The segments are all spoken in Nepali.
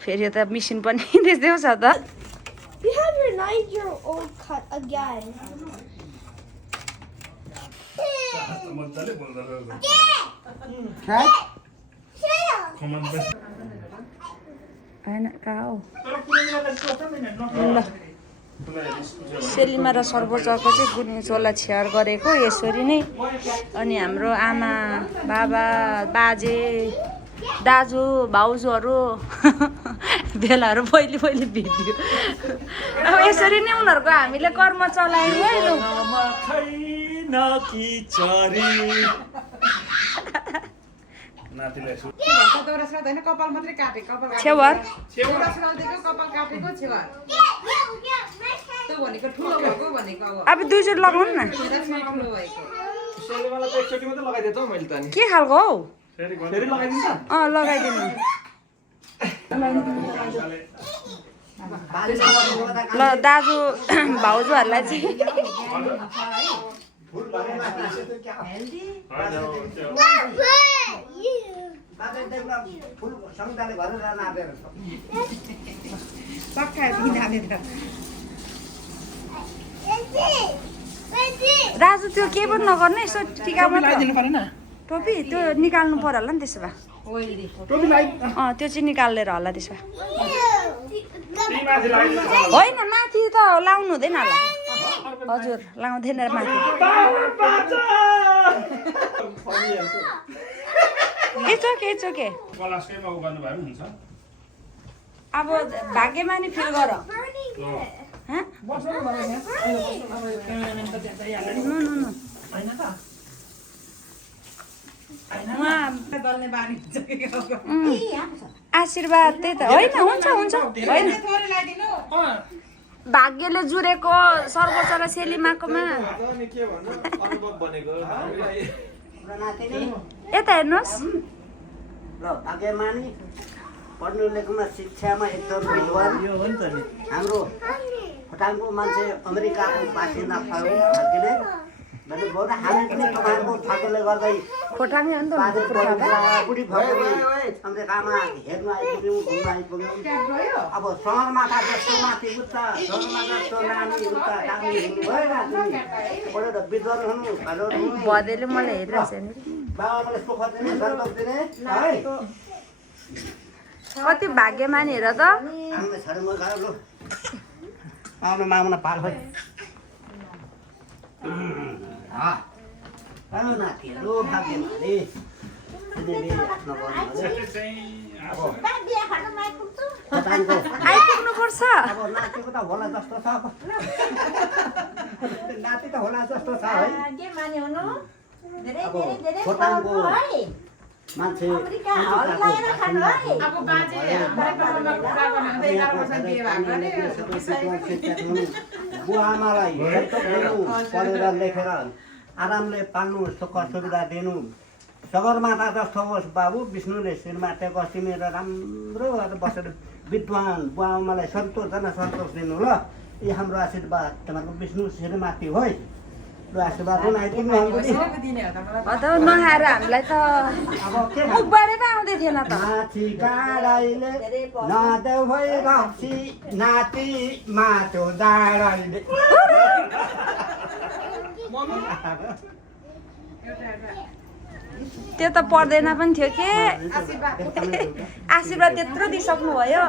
फेरि त मिसिन पनि त्यस्तै हो छ त You have your 9-year-old cut again. हैन कहाँ हो ल सेलिमा र सर्वोच्चको चाहिँ गुनिचोला छेयर गरेको यसरी नै अनि हाम्रो आमा बाबा बाजे दाजु भाउजूहरू बेलाहरू पहिले भिडियो अब यसरी नै उनीहरूको हामीले कर्म चलायौँ है लु छेवर अब दुईचोटि लगाउनु न के खालको हौ लगाइदिनु ल दाजु भाउजूहरूलाई चाहिँ दाजु त्यो के पनि नगर्ने यसो टिका टोपी त्यो निकाल्नु पर्यो होला नि त्यसो भए त्यो चाहिँ निकालेर होला त्यसो भए होइन माथि त लाउनु हुँदैन होला हजुर लाउँदैन माथि It's okay. अब भाग्यमानी फिल गर आशीर्वाद त्यही त होइन हुन्छ होइन भाग्यले जुरेको सर्वोच्च र सेलिमाकोमा यता हेर्नुहोस् ल भाग्यमानी पढ्नु लेख्नुमा शिक्षामा एकदम विद्वान हाम्रो खोटाङको मान्छे अमेरिकाको बासिन्दा भयो भाग्यले भन्नुभयो र हामी पनि तपाईँको भाग्यले गर्दै खोटाङै हो नि त बुढी भयो अमेरिकामा हेर्नु आइपुग्यौँ घुम्न आइपुग्यौँ अब सहरमाथा जस्तो माथि उता सहरमाथा जस्तो नानी उता नानी हुनुभयो नानी पढेर विद्वान हुनु भालो बदेले मलाई हेरिरहेछ नि बाबाले सुख दिने सन्तोष दिने है कति भाग्यमानी हेर त आउने छोडेर म गएर लु आउनु मामुना पाल है आउनु नाति लु भाग्यमानी आइपुग्नु पर्छ अब नातिको त होला जस्तो छ नाति त होला जस्तो छ है अब खोटाङको मान्छे बुवा आमालाई पढेर लेखेर आरामले पाल्नु सुख सुविधा दिनु सगरमाथा जस्तो होस् बाबु विष्णुले शिरमा टेको सिमेर राम्रो भएर बसेर विद्वान बुवा आमालाई सन्तोष दिनु ल यो हाम्रो आशीर्वाद तपाईँको विष्णु शिरमाथि हो है ल आशीर्वाद आइदिनु नखाएर हामीलाई त मुखबाटै त आउँदै थिएन त माथि डाँडाइले नदेऊ भई रक्सी नाति माथो डाँडाइले त्यो त पर्दैन पनि थियो के आशीर्वाद त्यत्रो दिइसक्नु भयो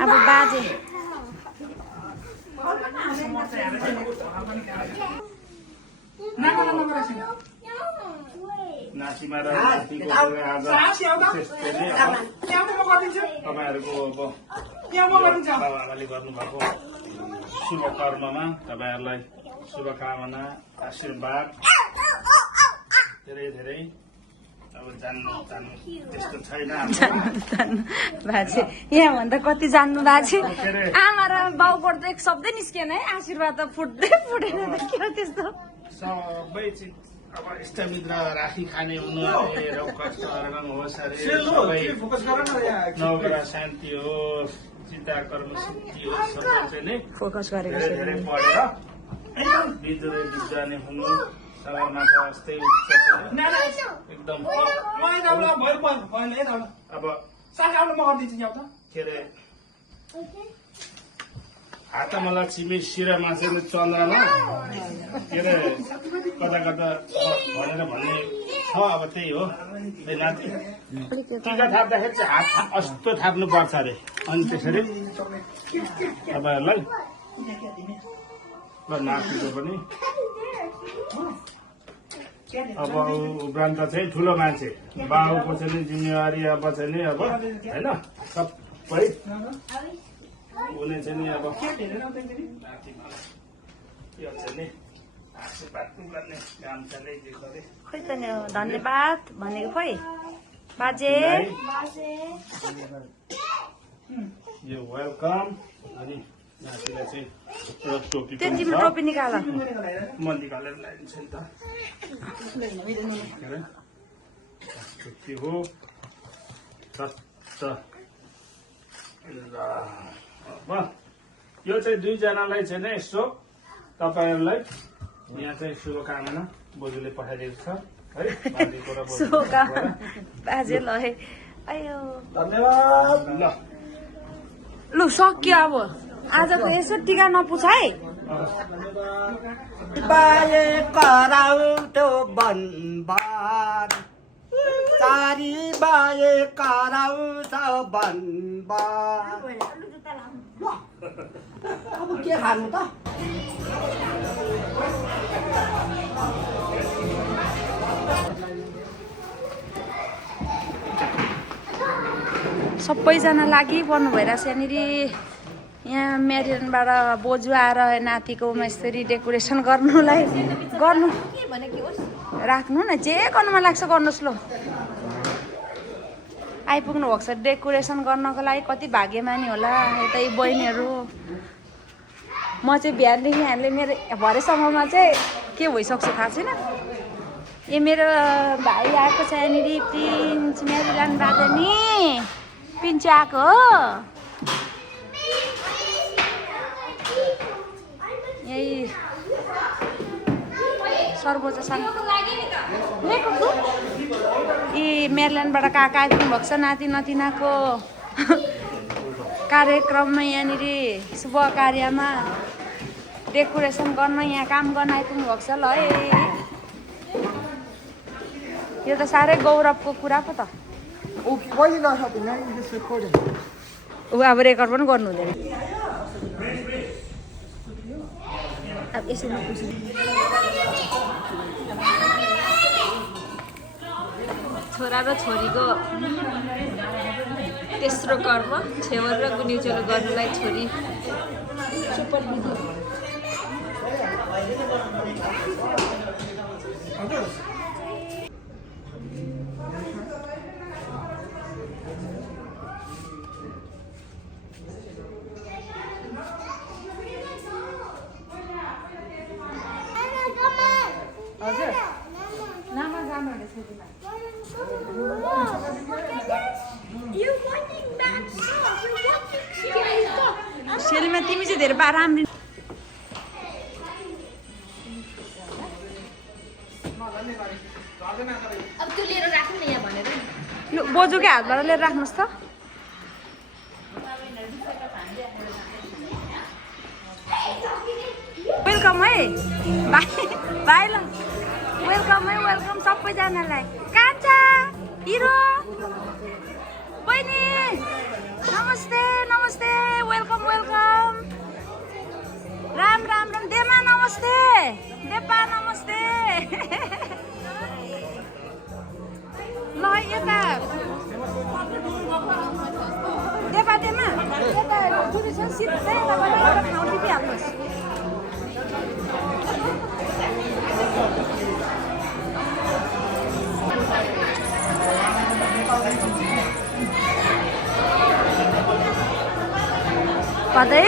अब बाजे नासीमा र नातिको आज तपाईँहरूको बाबाले गर्नुभएको शुभ कर्ममा तपाईँहरूलाई शुभकामना आशीर्वाद धेरै धेरै अब जान्नु त्यस्तो छैन बाजे यहाँभन्दा कति जान्नु बाजे आमा र बाउबाट त एक शब्दै निस्केन है आशीर्वाद त फुट्दै फुटेन त के हो त्यस्तो सबै चिज अब इष्टमित्र राखी खाने हुनु अरे रौकष्ट हरणम होस् अरे सबै नवग्रह शान्ति होस् चिन्ता कर्म सिद्धि होस् सबै चाहिँ नि फोकस गरेको धेरै धेरै पढेर विद्रोही विद्वानी हुनु सगरमाथा जस्तै एकदम अब के अरे हातमा लक्ष्मी शिरमा चाहिँ चन्द्रमा के अरे कता कता भनेर भन्ने छ अब त्यही हो नाति टिका थाप्दाखेरि चाहिँ हात अस्तो थाप्नुपर्छ अरे अनि त्यसरी तपाईँहरूलाई ल नातिको पनि अब उपरान्त चाहिँ ठुलो मान्छे बाबुको चाहिँ नि जिम्मेवारी अब चाहिँ नि अब होइन सबै हुने चाहिँ नि अब यो चाहिँ नि आशीर्वाद गर्ने काम चाहिँ गरे खै त नि धन्यवाद भनेको खोइ बाजे यो वेलकम अनि नातिलाई चाहिँ एउटा टोपी त्यो तिम्रो टोपी निकाल म निकालेर ल्याइदिन्छु नि त के हो यो चाहिँ दुईजनालाई चाहिँ नै यसो तपाईँहरूलाई यहाँ चाहिँ शुभकामना बोजूले पठाइदिएको छ है बाजेको र शुभकामना बाजे ल है अयो धन्यवाद ल लु सक्यो अब आजको यसो टिका नपुछ है बाजे कराउ त्यो बनबार चारी बाजे कराउ त बनबार अब के खानु त सबैजना लागिपर्नु भइरहेछ यहाँनिर यहाँ मेरियनबाट बोजू आएर नातिकोमा यसरी डेकोरेसन गर्नुलाई गर्नु राख्नु न जे गर्नुमा लाग्छ गर्नुहोस् लो आइपुग्नु भएको छ डेकोरेसन गर्नको लागि कति भाग्यमानी होला यता यी बहिनीहरू म चाहिँ बिहानदेखि यहाँले मेरो भरेसम्ममा चाहिँ के भइसक्छ थाहा छैन ए मेरो भाइ आएको छ यहाँनिर प्रिन्स मेरिल्यान्ड बाजानी पिन्चु आएको हो यही सर्वोच्च यी मेरिल्यान्डबाट काका आइपुग्नु भएको छ नाति नतिनाको कार्यक्रममा यहाँनिर शुभ कार्यमा डेकोरेसन गर्न यहाँ काम गर्न आइपुग्नु भएको छ ल है यो त साह्रै गौरवको कुरा पो त ऊ अब रेकर्ड पनि गर्नु हुँदैन अब यसरी छोरा र छोरीको तेस्रो कर्म छेवर र गुनिचोलो गर्नुलाई छोरी सुपर दिदी हजुर नामा जानु हुँदैछ सेलीमा तिमी चाहिँ धेरै राम्री अब त्यो लिएर राख्नु न यहाँ भनेर लु बोजूकै हातबाट लिएर राख्नुहोस् त वेलकम है भाइ भाइ ल वेलकम है वेलकम सबैजनालाई कान्छा हिरो बहिनी नमस्ते नमस्ते वेलकम वेलकम राम राम राम देमा नमस्ते देपा नमस्ते ल यता देपा देमा यता जुरी छ सिधै यताबाट एउटा ठाउँ टिपिहाल्नुहोस् कतै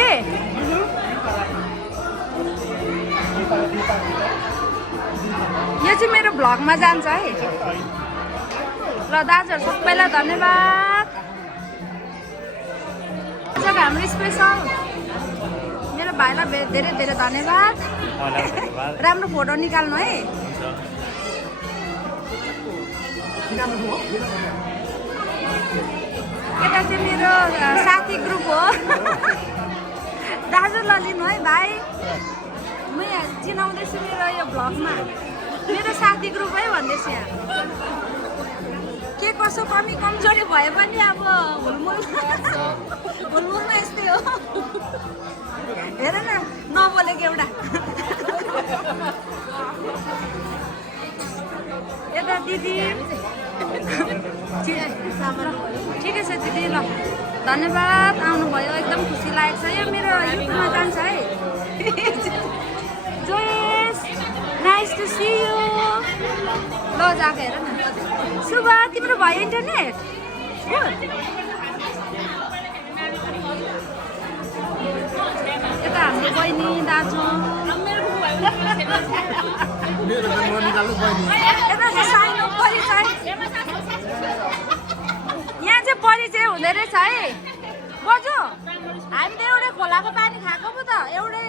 यो चाहिँ मेरो भ्लगमा जान्छ है। ल दाजुहरू सबैलाई धन्यवाद। आजको हाम्रो स्पेसल मेरो भाइलाई धेरै धेरै धन्यवाद। राम्रो फोटो निकाल्नु है। यता चाहिँ मेरो साथी ग्रुप हो। दाजु ल लिनु है भाइ। म यहाँ चिनाउँदैछु मेरो यो भ्लगमा मेरो साथी ग्रुप है भन्दैछु। यहाँ के कसो कमी कमजोरी भए पनि अब हुलमुलमा यस्तै हो। हेर न नबोलेको एउटा। यता दिदी ठिकै छ दिदी ल धन्यवाद आउनुभयो एकदम खुसी लागेको छ। यो मेरो युट्युबमा जान्छ है। जोयस नाइस टु सी यु। ल जाएको हेर न। शुभ तिम्रो भयो इन्टरनेट? यता हाम्रो बहिनी दाजु यता चाहिँ सानो परिचय। यहाँ चाहिँ परिचय हुँदो रहेछ है बजु। हामीले एउटै खोलाको पानी खाएको पो त। एउटै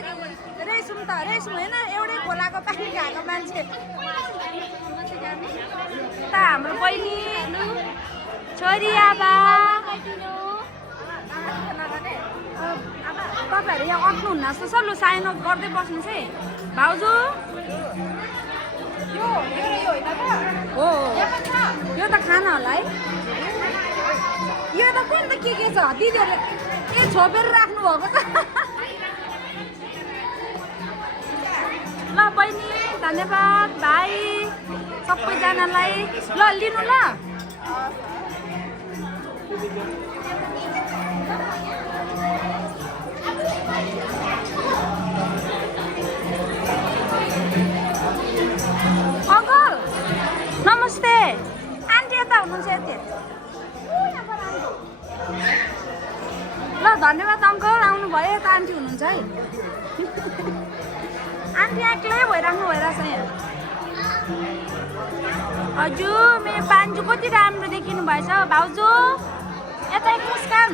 रेसुम त रेसुम होइन एउटै खोलाको पानी खाएको मान्छे। त हाम्रो बहिनी छोरी आबा तपाईँहरू यहाँ अट्नुहुन्न जस्तो छ। लु साइन अप गर्दै बस्नुहोस् है भाउजू। हो यो त खाना होला है। यो त कुन त के छ दिदीहरूले ए छोपेर राख्नु भएको छ। ल बहिनी धन्यवाद भाइ सबैजनालाई। ल लिनु ल। अङ्कल नमस्ते। आन्टी यता हुनुहुन्छ यति। ल धन्यवाद अङ्कल आउनुभयो। यता आन्टी हुनुहुन्छ है। आन्टी एक्लै भइराख्नु भइरहेछ यहाँ। हजुर मेरो पान्जु कति राम्रो देखिनु भएछ भाउजू। यता एक मुस्कान।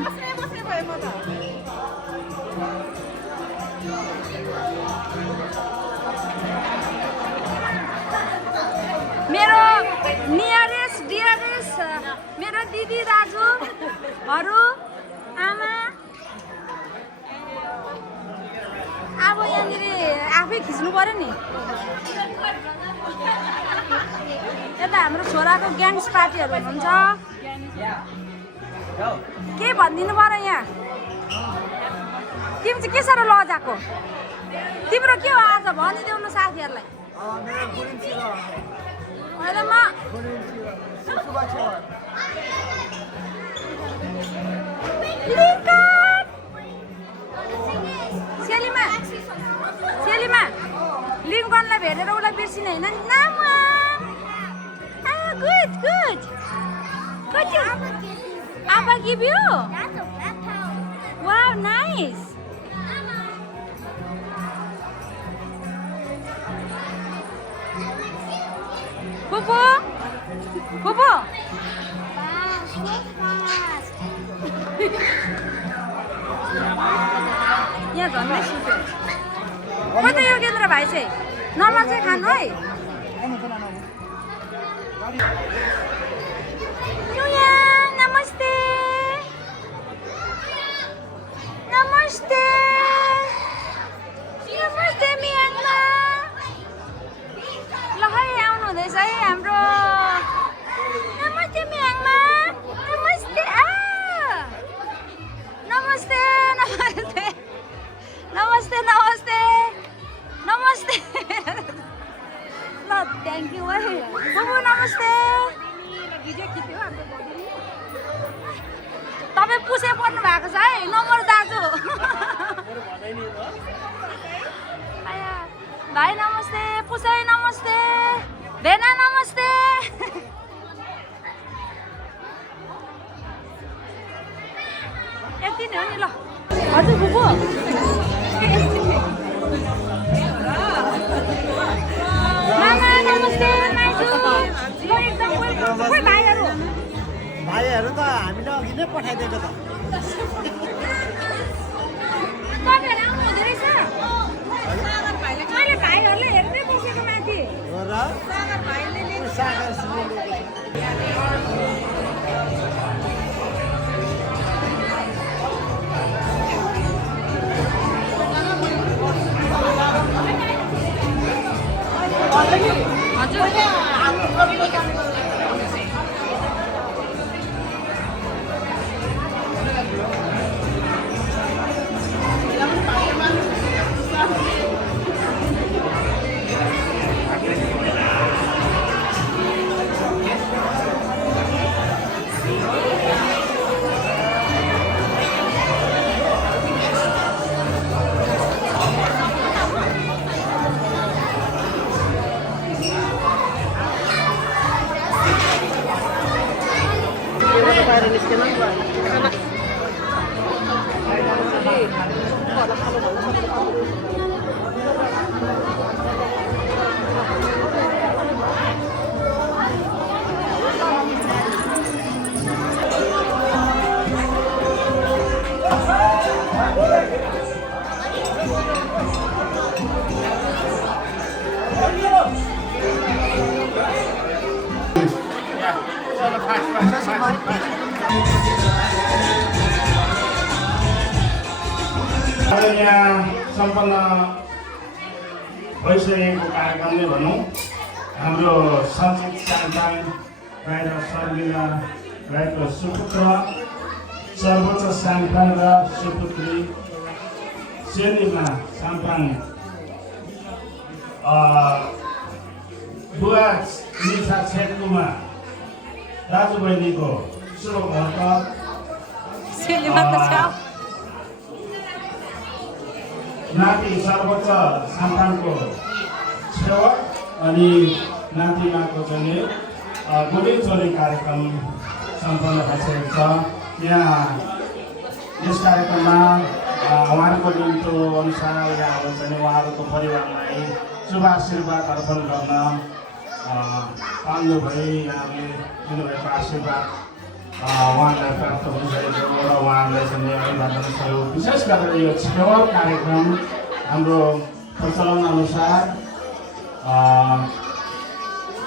मेरो नियरेस्ट डियरेस्ट मेरो दिदी दाजुहरू आमा अब यहाँनिर आफै खिच्नु पर्यो नि। यता हाम्रो छोराको ग्याङ्स पार्टीहरू हुनुहुन्छ। के भनिदिनु पर्यो यहाँ? तिमी चाहिँ के साह्रो लजाएको? तिम्रो के हो आज भनिदेऊ साथीहरूलाई। अहिले म सेलीमा लिङ्कनलाई भेटेर उसलाई बिर्सिने होइन। गुड गुड कति आमा give you? Wow nice. Popo? Popo? यहाँ झन्डै सुत्यो। कता योगेन्द्र भाइ चाहिँ नर्मल चाहिँ खानु है। नमस्ते नमस्ते नमस्ते मियाङमा। ल है आउनु हुँदैछ है हाम्रो। नमस्ते मियाङमा। नमस्ते नमस्ते नमस्ते नमस्ते नमस्ते नमस्ते। ल थ्याङ्क यू है बुबु नमस्ते। तपाईँ पुसे पर्नु भएको छ है नम्बर दाजु। भाइ नमस्ते। पुसै नमस्ते। भेना नमस्ते। यति नै हो नि। ल हजुर बुबु मामा नमस्ते। अघि नै पठाइदिएको त तपाईँहरू आउनु हुँदो रहेछ मैले भाइहरूले हेर्दै बसेको माथि र सागर यहाँ सम्पन्न भइसकेको कार्यक्रमले भनौँ हाम्रो सञ्चित सान्ताङ राई र सर्मिला राईको सुपुत्र सर्वोच्च सान्ताङ र सुपुत्री सेलिमा साम्पाङ बुवा निशा छेत्कुमा दाजु बहिनीको शुभ मुहूर्त नाति सर्वोच्च सान्ताङको सेवक अनि नातिमाको चाहिँ गुली चोली कार्यक्रम सम्पन्न भइसकेको छ। यहाँ यस कार्यक्रममा उहाँहरूको निम्तो अनुसार यहाँहरू चाहिँ उहाँहरूको परिवारलाई शुभ आशीर्वाद अर्पण गर्न पाल्नुभयो। यहाँले दिनुभएको आशीर्वाद उहाँलाई प्राप्त भइसकेको र उहाँहरूलाई चाहिँ अभिवादन सहयोग विशेष गरेर यो छेवर कार्यक्रम हाम्रो प्रचलन अनुसार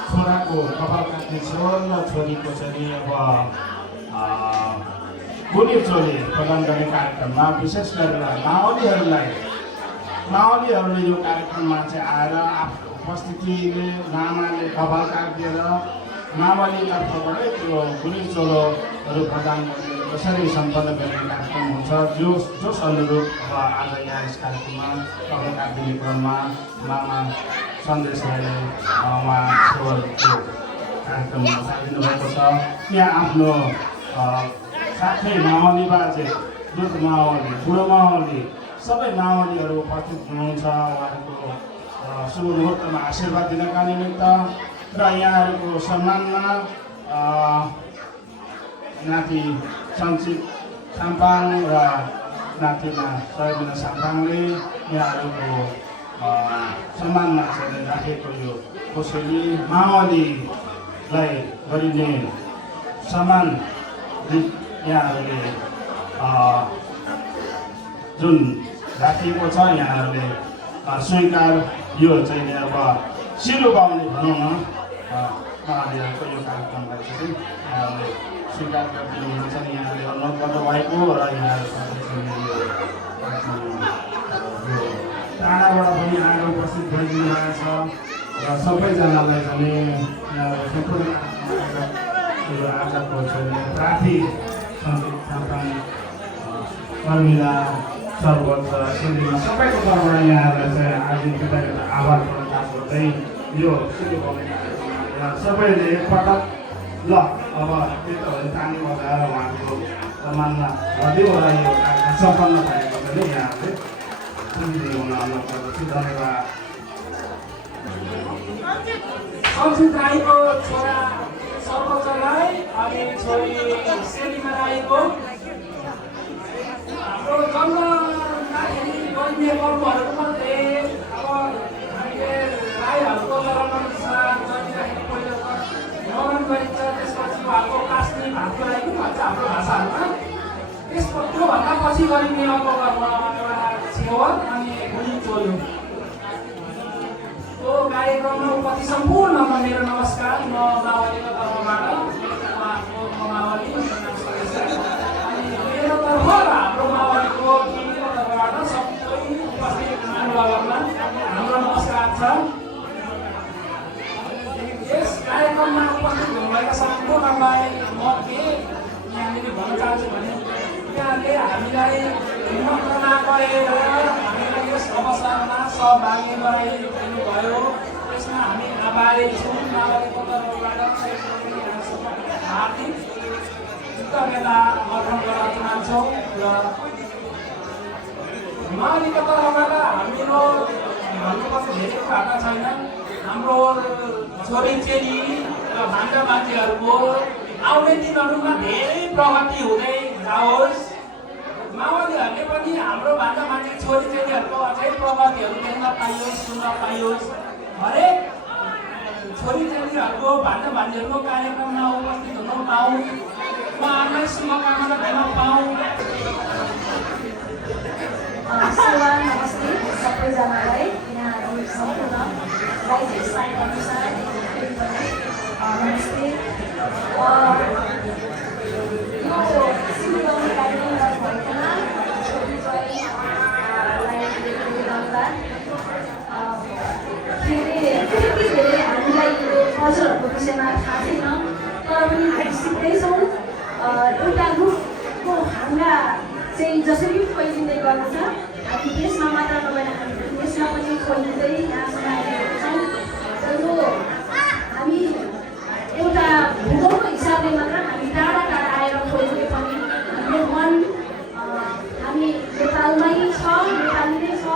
छोराको कपाल काट्ने छेवर र छोरीको चाहिँ अब गुली चोली प्रदान गर्ने कार्यक्रममा विशेष गरेर माओलीहरूले यो कार्यक्रममा चाहिँ आएर उपस्थितिले मामाले कपाल काटिदिएर माओली तर्फबाटै त्यो गुली चोलोहरू प्रदान गर्ने कसरी सम्पन्न गर्ने कार्यक्रम हुन्छ जोस अनुरूप अब आज यहाँ यस कार्यक्रममा कपाल काटिने क्रममा मामा सन्देशले उहाँ छेवरको कार्यक्रममा सारिदिनु भएको छ। यहाँ आफ्नो साथै माओली बाजे दुध माओली बुढो माओली सबै माओलीहरू उपस्थित हुनुहुन्छ उहाँहरूको शुभ मुहुर्तमा आशीर्वाद दिनका निमित्त र यहाँहरूको सम्मानमा नाति सञ्चित साम्पाङ र नातिमा सर्मिला साम्पाङले यहाँहरूको सम्मानमा चाहिँ राखेको यो कोसेली माओलीलाई गरिने सम्मान यहाँहरूले जुन राखिएको छ यहाँहरूले स्वीकार यो चाहिँ अब सिलो बाउने भनौँ न उहाँहरूको यो कार्यक्रमलाई चाहिँ यहाँहरूले स्वीकार गरिदिनुहुन्छ नि यहाँले अनुरोध गर्नुभएको र यहाँहरू टाढाबाट पनि आएर उपस्थित भइदिनु भएको छ र सबैजनालाई पनि सम्पूर्ण आजको चाहिँ प्रार्थी सञ्चित साम्पाङ सर्मिला सर्वोच्च सेलिमा सबैको तर्फबाट यहाँहरूलाई चाहिँ आज कृतज्ञता आभार प्रकाश गर्दै यो सबैले एकपटक ल अब त्यो त ताली बजाएर उहाँको सम्मानमा गरिदिउँ र यो कार्यक्रम सम्पन्न भएको पनि यहाँहरूले सुनिदिनु हुन अनुरोध गर्दछु। धन्यवाद। सञ्चित राईको छोरा सर्वोच्च राई अनि छोरी सेलिमा राईको हाम्रो जन्म नाति गरिने कर्महरूको मध्ये अब हामीले राईहरूको धर्मअनुसार जन्मिँदाखेरि पहिलो त न्वारन गरिन्छ, त्यसपछि उहाँको कास्नी भातको लागि भन्छ हाम्रो भाषाहरू त्योभन्दा पछि गरिने अर्को कर्म एउटा सेवन अनि भुइँ चोल्नु। त्यो कार्यक्रममा उपस्थित सम्पूर्णमा मेरो नमस्कार। म माओवादीको तर्फबाट उहाँको माओवादी अनि मेरो तर्फ र हाम्रो माओवादीको टिमको तर्फबाट सबै उपस्थित महानुभावहरूलाई हाम्रो नमस्कार छ। यस कार्यक्रममा उपस्थित हुनुभएका सम्पूर्णलाई म के यहाँनिर भन्न चाहन्छु भने यहाँले हामीलाई निमन्त्रणा गरेर हामीलाई यस अवसरमा सहभागी गराइदिनु भयो। त्यसमा हामी आभारी छौँ। माओवादीको तर्फबाट हार्दिक कृतज्ञता अर्पण गर्न चाहन्छौँ र माओवादीको तर्फबाट हाम्रो भन्नुपर्ने धेरै घाटा छैन। हाम्रो छोरीचेली र भान्जा मान्छेहरूको आउने दिनहरूमा धेरै प्रगति हुँदै जाओस्। माओवादीहरूले पनि हाम्रो भान्जा मान्छे छोरीचेलीहरूको अझै प्रगतिहरू देख्न पाइयोस्, सुन्न पाइयोस्। हरेक छोरीचेलीहरूको भान्जा भान्जीहरूको कार्यक्रममा उपस्थित हुन पाऊँ, उहाँहरूलाई शुभकामना दिन पाऊँ। सेवा नमस्ते सबैजनालाई। यहाँहरू सम्पूर्ण राइज साइड अनुसार नमस्ते। यो सिङ्गाउने कार्यक्रम भएकोमा छोरी ज्वाइँलाई धन्यवाद। के अरे त्यति धेरै हामीलाई यो कल्चरहरूको विषयमा थाहा छैन, तर पनि हामी सिक्दैछौँ। एउटा रुखको हाँगा चाहिँ जसरी फैलिँदै गर्नु छ, हामी देशमा मात्र नभएर हामी देशमा पनि फैलिँदै यहाँसम्म आइरहेको छौँ। र यो हामी एउटा भूगोलको हिसाबले मात्र हामी टाढा टाढा आएर खोज्ने पनि हाम्रो मन हामी नेपालमै छ, नेपाली नै छ।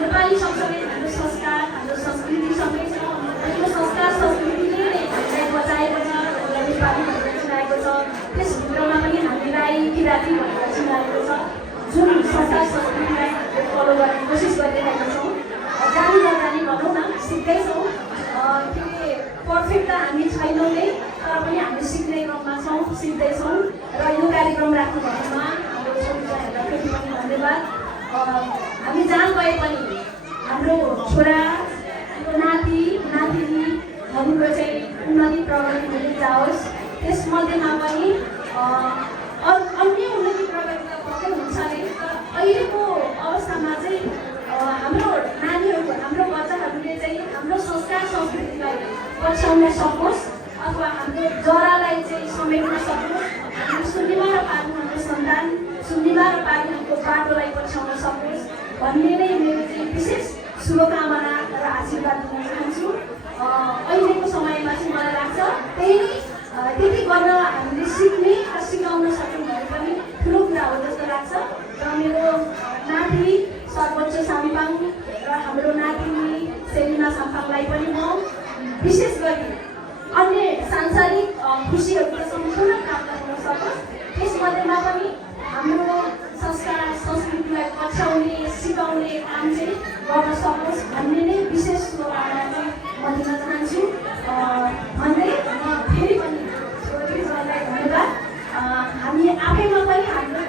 नेपाली सँगसँगै हाम्रो संस्कार, हाम्रो संस्कृति सँगै छ। यो संस्कार संस्कृतिले नै हामीलाई बचाएको छ, हामीलाई नेपाली भनेर चिनाएको छ। त्यसभित्रमा पनि हामी राई किराँती भनेर चिनाएको छ। जुन संस्कार संस्कृतिलाई हामीले फलो गर्ने कोसिस गरिरहेका छौँ। जानी नजानी भनौँ न, सिक्दैछौँ। के अरे पर्फेक्ट त हामी छैनौँ नै, तर पनि हामी सिक्ने क्रममा छौँ, सिक्दैछौँ। र यो कार्यक्रम राख्नुभएकोमा हाम्रो छोरीहरूलाई फेरि पनि धन्यवाद। हामी जहाँ गए पनि हाम्रो छोरा, हाम्रो नाति नातिनीहरूको चाहिँ उन्नति प्रगति हुँदै जाओस्। त्यसमध्येमा पनि अन्य उन्नति प्रगति त पक्कै हुन्छ नै, तर अहिलेको अवस्थामा चाहिँ हाम्रो नानीहरूको, हाम्रो बच्चाहरूले चाहिँ हाम्रो संस्कार संस्कृतिलाई पछ्याउन सकोस् अथवा हाम्रो जरालाई चाहिँ समेट्न सकोस्। हाम्रो सुन्निमा र पार्नु हाम्रो सन्तान, सुन्निमा र पार्नुको बाटोलाई पछ्याउन सकोस् भन्ने नै मेरो चाहिँ विशेष शुभकामना र आशीर्वाद दिन चाहन्छु। अहिलेको समयमा चाहिँ मलाई लाग्छ त्यति गर्न हामीले सिक्ने र सिकाउन सक्यौँ भने पनि ठुलो कुरा हो जस्तो लाग्छ। र मेरो नाति सर्वोच्च सामिपाङ र हाम्रो नातिनी सेलिना साम्पाङलाई पनि म विशेष गरी अन्य सांसारिक खुसीहरू त सम्पूर्ण प्राप्त हुन सकोस्। त्यसमध्येमा पनि हाम्रो संस्कार संस्कृतिलाई पछ्याउने सिकाउने काम चाहिँ गर्न सकोस् भन्ने नै विशेष शुभकामना चाहिँ म दिन चाहन्छु। भन्दै म फेरि पनि छोरीहरूलाई धन्यवाद। हामी आफैमा पनि हाम्रो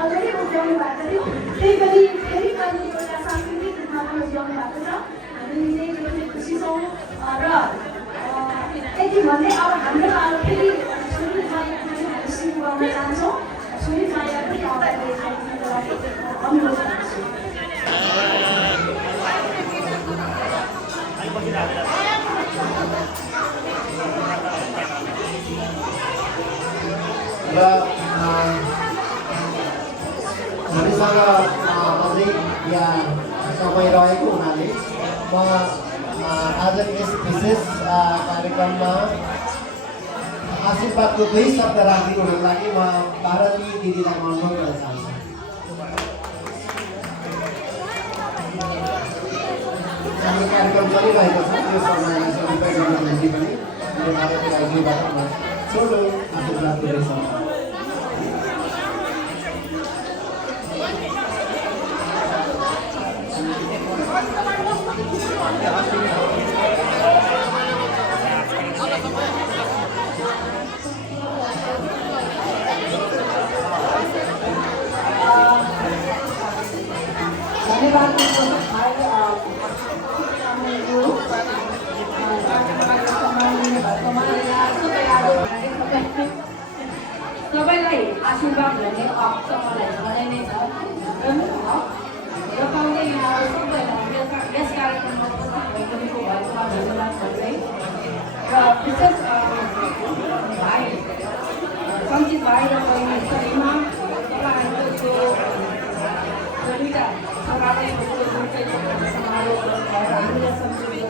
अलरेडी उब्जाउनु भएको थियो, त्यही पनि फेरि पनि एउटा सांस्कृतिक रूपमा पनि उब्जाउनु भएको छ। हामी निकै पनि खुसी छौँ। र यति भन्दै अब हाम्रो पालो फेरि छोरी ज्वाइँको चाहिँ हामी सुरु गर्न चाहन्छौँ। छोरी ज्वाइँहरूको अनुरोध गर्छु। र हामीसँग अझै यहाँ समय रहेको हुनाले म आज यस विशेष कार्यक्रममा आशीर्वादको केही शब्द राखिदिनुको लागि म भारती दिदीलाई अनुरोध गर्न चाहन्छु। हाम्रो कार्यक्रम चलिरहेको छ, त्यो समयलाई सदुपयोग गर्नको लागि पनि भारती दिदीबाट म छोटो आशीर्वाद दिँदैछु। आशीर्वाद भन्ने हक चाहिँ मलाई झनै नै छ र मेरो हक र पाउँदै यहाँ सबैलाई यस कार्यक्रममा उपस्थित भएको भएकोमा धन्यवाद भन्दै र विशेष भाइ सञ्चित भाइ र बहिनी सबैमा तपाईँहरूको त्यो दुईवटा समारोहको जुन चाहिँ समारोह भएर हामीलाई सम्झिँदै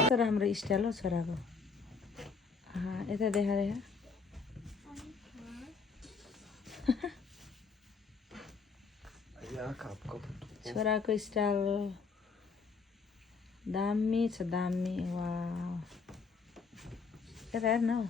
कस्तो राम्रो स्टाइल हो छोराको यता देखा देखा छोराको स्टाइल दामी छ दामी वा यता हेर्न हौ